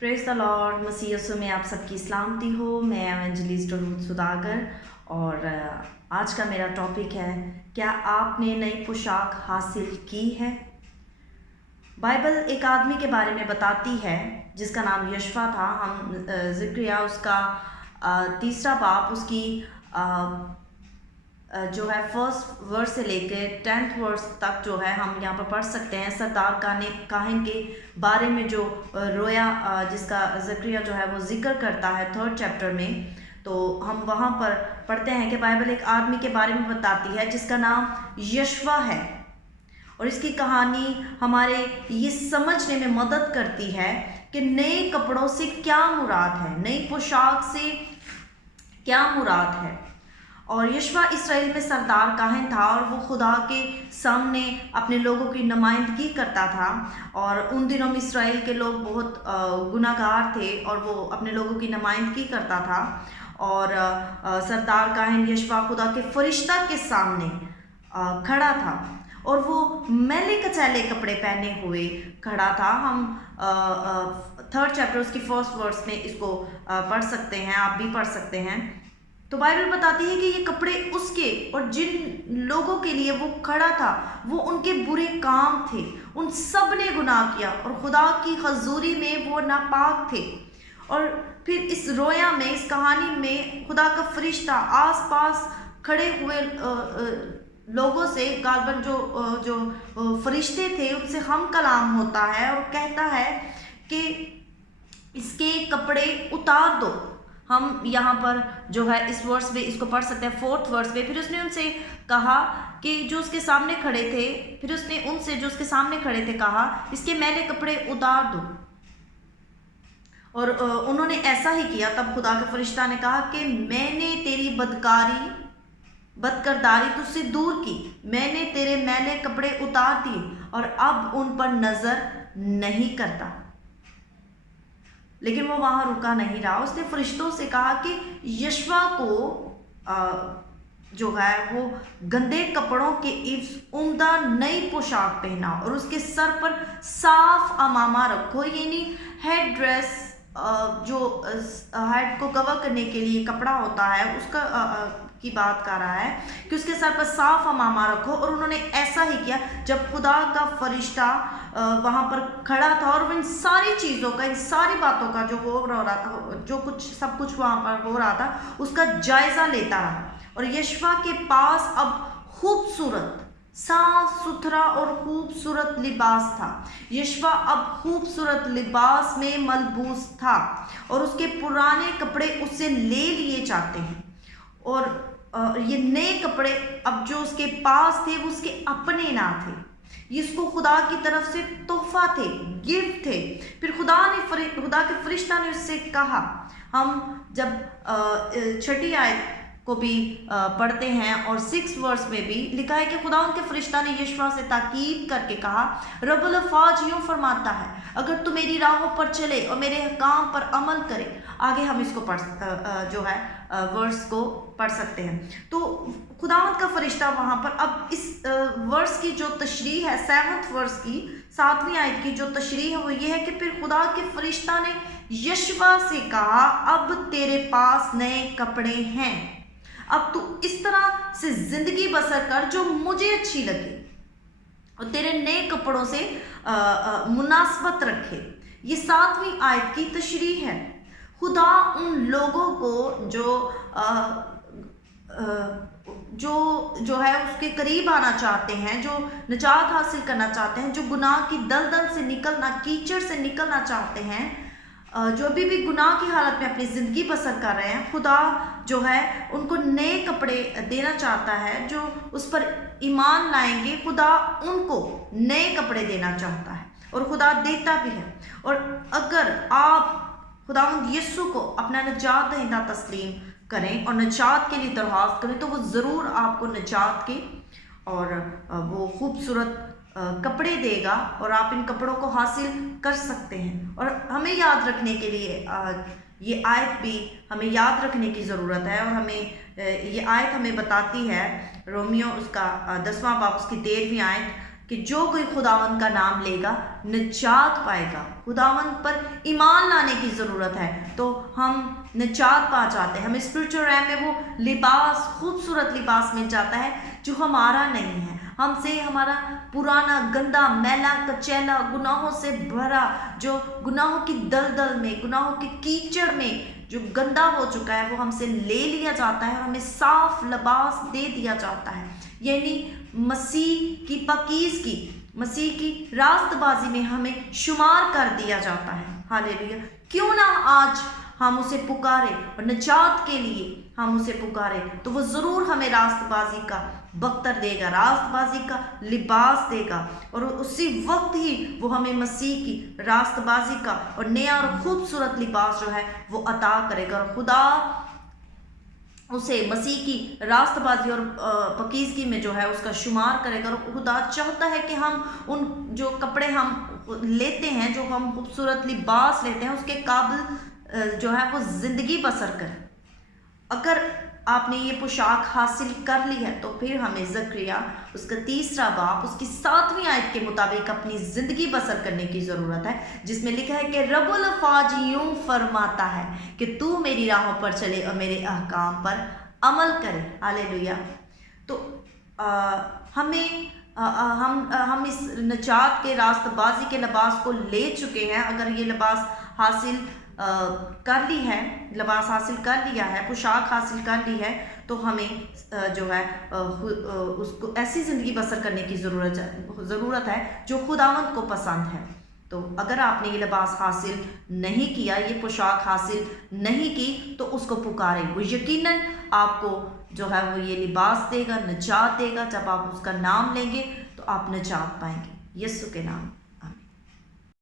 Praise the lord. मसीह यीशु में आप सबकी सलामती हो। मैं एवेंजलिस्ट रूथ सुदागर और आज का मेरा टॉपिक है, क्या आपने नई पोशाक हासिल की है। बाइबल एक आदमी के बारे में बताती है जिसका नाम यशवा था। हम ज़िक्रिया उसका 3 बाब उसकी जो है 1 वर्स से लेकर 10 वर्स तक जो है हम यहाँ पर पढ़ सकते हैं। सरदार काहिन के बारे में जो रोया जिसका ज़िक्रिया जो है वो जिक्र करता है 3rd चैप्टर में। तो हम वहाँ पर पढ़ते हैं कि बाइबल एक आदमी के बारे में बताती है जिसका नाम यशवा है, और इसकी कहानी हमारे ये समझने में मदद करती है कि नए कपड़ों से क्या मुराद है, नई पोशाक से क्या मुराद है। और यशवा इसराइल में सरदार काहिन था और वो खुदा के सामने अपने लोगों की नुमाइंदगी करता था। और उन दिनों में इसराइल के लोग बहुत गुनाहगार थे और वो अपने लोगों की नुमाइंदगी करता था। और सरदार काहिन यशवा खुदा के फरिश्ता के सामने खड़ा था और वो मैले कचैले कपड़े पहने हुए खड़ा था। हम 3rd चैप्टर उसकी 1st वर्स में इसको पढ़ सकते हैं, आप भी पढ़ सकते हैं। तो बाइबल बताती है कि ये कपड़े उसके और जिन लोगों के लिए वो खड़ा था वो उनके बुरे काम थे, उन सब ने गुनाह किया और खुदा की हजूरी में वो नापाक थे। और फिर इस रोया में, इस कहानी में खुदा का फरिश्ता आसपास खड़े हुए लोगों से, गालबन जो फरिश्ते थे उनसे हम कलाम होता है और कहता है कि इसके कपड़े उतार दो। हम यहाँ पर जो है इस वर्स में इसको पढ़ सकते हैं 4th वर्स में। फिर उसने उनसे कहा कि जो उसके सामने खड़े थे, फिर उसने उनसे जो उसके सामने खड़े थे कहा, इसके मैले कपड़े उतार दो। और उन्होंने ऐसा ही किया। तब खुदा के फरिश्ता ने कहा कि मैंने तेरी बदकरदारी तुझसे दूर की, मैंने तेरे मैले कपड़े उतार दिए और अब उन पर नजर नहीं करता। लेकिन वो वहां रुका नहीं रहा। उसने फरिश्तों से कहा कि यशवा को जो है वो गंदे कपड़ों के इव्ज उम्दा नई पोशाक पहना और उसके सर पर साफ अमामा रखो, यानी हेड ड्रेस, जो हेड को कवर करने के लिए कपड़ा होता है उसका की बात कर रहा है कि उसके सर पर साफ अमामा रखो। और उन्होंने ऐसा ही किया। जब खुदा का फरिश्ता वहां पर खड़ा था और इन सारी चीज़ों का, इन सारी बातों का जो हो रहा था, जो कुछ सब कुछ वहां पर हो रहा था उसका जायजा लेता रहा। और यशवा के पास अब खूबसूरत, साफ सुथरा और खूबसूरत लिबास था। यशवा अब खूबसूरत लिबास में मलबूस था और उसके पुराने कपड़े उससे ले लिए जाते हैं। और ये नए कपड़े अब जो उसके पास थे वो उसके अपने ना थे, ये इसको खुदा की तरफ से तोहफा थे, गिफ्ट थे। फिर खुदा के फरिश्ता ने उससे कहा, हम जब 6ठी आयत को भी पढ़ते हैं और 6 वर्स में भी लिखा है कि खुदा उनके फरिश्ता ने यशवा से ताकीद करके कहा, रब्बुल अफ़वाज यूँ फरमाता है, अगर तू मेरी राहों पर चले और मेरे काम पर अमल करे। आगे हम इसको जो है वर्स को पढ़ सकते हैं। तो खुदावंद का फरिश्ता वहां पर अब इस वर्स की जो तशरीह है, 7th वर्स की 7वीं आयत की जो तशरीह है वो ये है कि फिर खुदा के फरिश्ता ने यशवा से कहा, अब तेरे पास नए कपड़े हैं, अब तू इस तरह से जिंदगी बसर कर जो मुझे अच्छी लगे और तेरे नए कपड़ों से मुनासबत रखे। ये 7वीं आयत की तशरीह है। खुदा उन लोगों को जो है उसके करीब आना चाहते हैं, जो निजात हासिल करना चाहते हैं, जो गुनाह की दलदल से निकलना, कीचड़ से निकलना चाहते हैं, जो अभी भी गुनाह की हालत में अपनी ज़िंदगी बसर कर रहे हैं, खुदा जो है उनको नए कपड़े देना चाहता है। जो उस पर ईमान लाएंगे खुदा उनको नए कपड़े देना चाहता है और खुदा देता भी है। और अगर आप खुदावंद यीशु को अपना निजात दहिंदा तस्लीम करें और निजात के लिए दरख्वास्त करें तो वो ज़रूर आपको निजात के और वो खूबसूरत कपड़े देगा और आप इन कपड़ों को हासिल कर सकते हैं। और हमें याद रखने के लिए ये आयत भी हमें याद रखने की ज़रूरत है। और हमें ये आयत हमें बताती है, रोमियो उसका 10वां बाब उसकी 13वीं आयत, कि जो कोई खुदावंद का नाम लेगा निजात पाएगा। खुदावंद पर ईमान लाने की ज़रूरत है तो हम निजात पा जाते हैं। हमें स्पिरिचुअल रैम में वो लिबास, खूबसूरत लिबास मिल जाता है जो हमारा नहीं है। हमसे हमारा पुराना गंदा मैला कचैला गुनाहों से भरा, जो गुनाहों की दलदल में, गुनाहों के कीचड़ में जो गंदा हो चुका है, वो हमसे ले लिया जाता है और हमें साफ लिबास दे दिया जाता है। यानी मसीह की पाकीज़गी, मसीह की रास्तबाजी में हमें शुमार कर दिया जाता है। हालेलुया। क्यों ना आज हम उसे पुकारें और निजात के लिए हम उसे पुकारें, तो वो ज़रूर हमें रास्तबाजी का बख्तर देगा, रास्तबाजी का लिबास देगा, और उसी वक्त ही वो हमें मसीह की रास्तबाजी का और नया और खूबसूरत लिबास जो है वो अता करेगा। और खुदा उसे मसीह की रास्तबाजी और पाकीज़गी में जो है उसका शुमार करेगा। और खुदा चाहता है कि हम उन जो कपड़े हम लेते हैं, जो हम खूबसूरत लिबास लेते हैं, उसके काबिल जो है वो ज़िंदगी बसर करें। अगर आपने ये पोशाक हासिल कर ली है तो फिर हमें ज़करिया उसका 3 बाब उसकी 7वीं आयत के मुताबिक अपनी ज़िंदगी बसर करने की ज़रूरत है, जिसमें लिखा है कि रब्बुल अफ़वाज यूँ फरमाता है कि तू मेरी राहों पर चले और मेरे अहकाम पर अमल करे। हालेलुया। तो हम इस निजात के रास्तबाजी के लिबास को ले चुके हैं। अगर ये लिबास हासिल कर ली है, लिबास हासिल कर लिया है, पोशाक हासिल कर ली है, तो हमें जो है उसको ऐसी ज़िंदगी बसर करने की ज़रूरत है जो खुदावंद को पसंद है। तो अगर आपने ये लिबास हासिल नहीं किया, ये पोशाक हासिल नहीं की, तो उसको पुकारें। वो यकीनन आपको जो है वो ये लिबास देगा, निजात देगा। जब आप उसका नाम लेंगे तो आप निजात पाएंगे। यीशु के नाम।